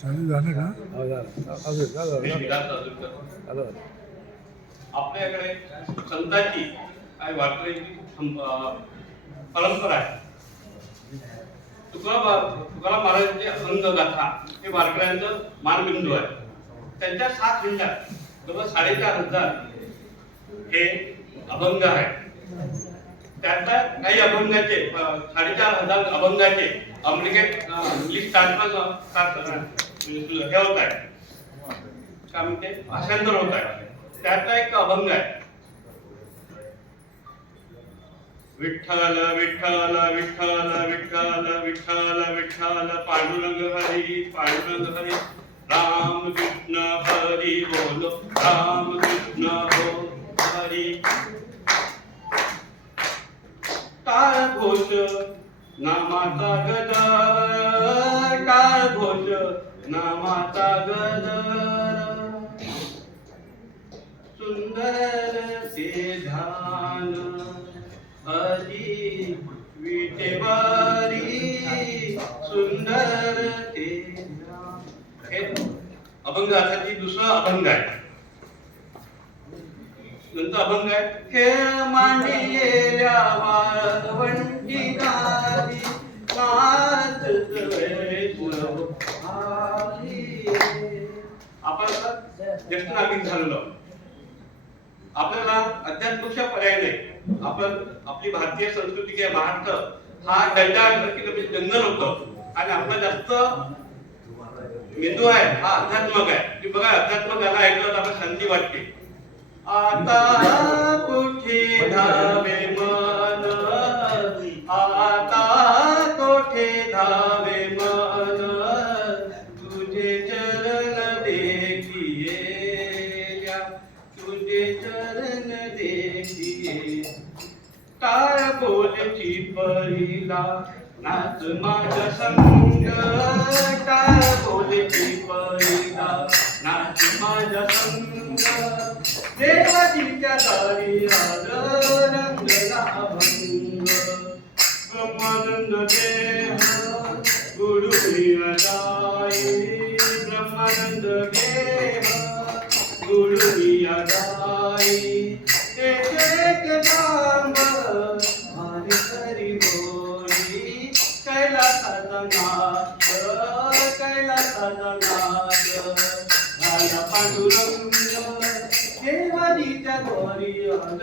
चालू झालं का? आपल्याकडे संतांची आणि वारकऱ्यांची परंपरा आहे. तुकाराम महाराजांचे अभंग गाथा हे वारकऱ्यांचं मानबिंदू आहे. त्यांच्या 7 खंडात जवळ 4,500 हे अभंग आहेत. त्यातल्या काही अभंगाचे 4,500 अभंगाचे अमेरिकेत इंग्लिश हे होत आहे का म्हणते भाषांतर होत आहे. त्यातला एक अभंग आहे, विठ्ठल विठ्ठल विठ्ठल विठ्ठल विठ्ठल विठ्ठल पांडुरंग हरी पांडुरंग हरी राम कृष्ण हरी बोलो राम कृष्ण हो हरी. टाळ घोष नामाचा गजर टाळ घोष नामाचा गजर सुंदर ते ध्यान हरी विटेवारी सुंदर ते ध्यान. हे अभंग अर्थाची दुसरा अभंग आहे. नंतर अभंग आहे, खेळ मांडिलेल्या वाळवंटी गाली नाचत वैष्णव आली. आपण ज्येष्ठ नागरिक झालेलो, आपल्याला अध्यात्मच्या पर्याय नाही. आपण आपली भारतीय संस्कृती किंवा महाराष्ट्र हा दंडासारखी जंगल होतं आणि आपला जास्त मेंदू आहे हा अध्यात्मक आहे. की बघा अध्यात्मक गाणं ऐकलं तर आपण शांती वाटते. आता कुठे धावे मन आता कोठे धावे मन तुझे चरण देखिए तुझे चरण देखिए. टाळ बोलची पहिला नाच माझा संग टाळ बोलची पहिला नाच माझा संग देवाजीच्या दारी आज रंगला अभंग. ब्रह्मानंद देह गुरुनी अदाई ब्रह्मानंद देह गुरुनी अदाई. एक एक नाम हरी हरी बोली कैलासाचा नाद कैलासाचा नाद झाला पांडुरंग देवाजीच्या द्वारी आज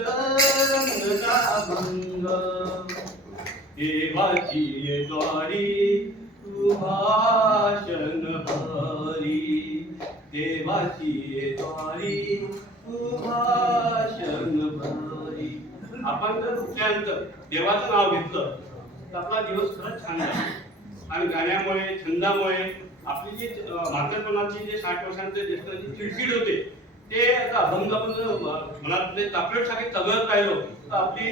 रंगला अभंग. देवाची द्वारी तू भाषण भरी देवाची द्वारी तू भाषण भरी. आपण जर उच्चांतर देवाचं नाव घेतलं तर आपला दिवस खरंच छान आहे. आणि गाण्यामुळे छंदामुळे आपली जी म्हातारपणाची जे 60 वर्षांचे ज्येष्ठांची चिडचिड होते ते आता अभंग आपण मनात चापलेट सारखे चगळत राहिलो तर आपली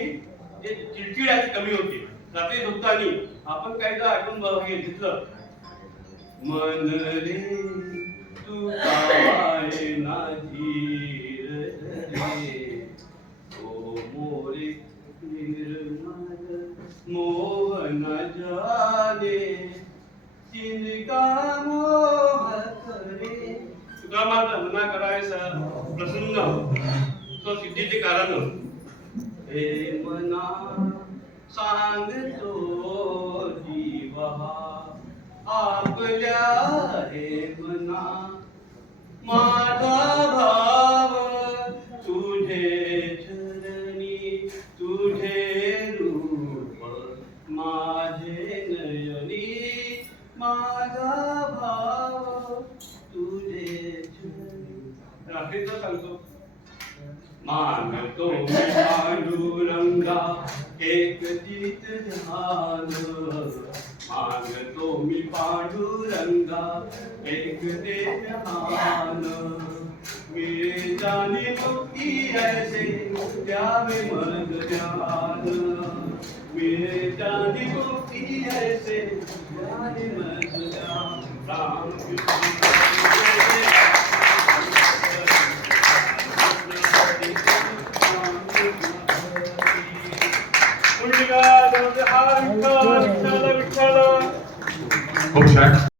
जे चिडचिड आहे ती कमी होती. रात्री झोपताना आपण काही जर ऐकून घेतलं, मन रे तू काय ना धीर रे ओ मोरे निर्मल मोहन जाने तिनका मोह करे. तुकारामाचा मना करायचा प्रसन्न तो सिद्धीचे कारण. हे मना सांगतो जीवा आपल्या हे मना माझा भाव तुझे चरणी तुझे रूप माझे नयनी माझा भाव तुझे चरणी. रात्रीचं सांगतो, मानतो पांडुरंगा एक चित ध्यान मानतो मी पांडुरंगा एक ते ध्यान. मेरे जाने मुक्ती ऐसे द्यावे मग ध्यान मेरे जाने मुक्ती ऐसे द्यावे मग ध्यान. राम कृष्ण विठ्ठल विठ्ठल विठ्ठल खूप छान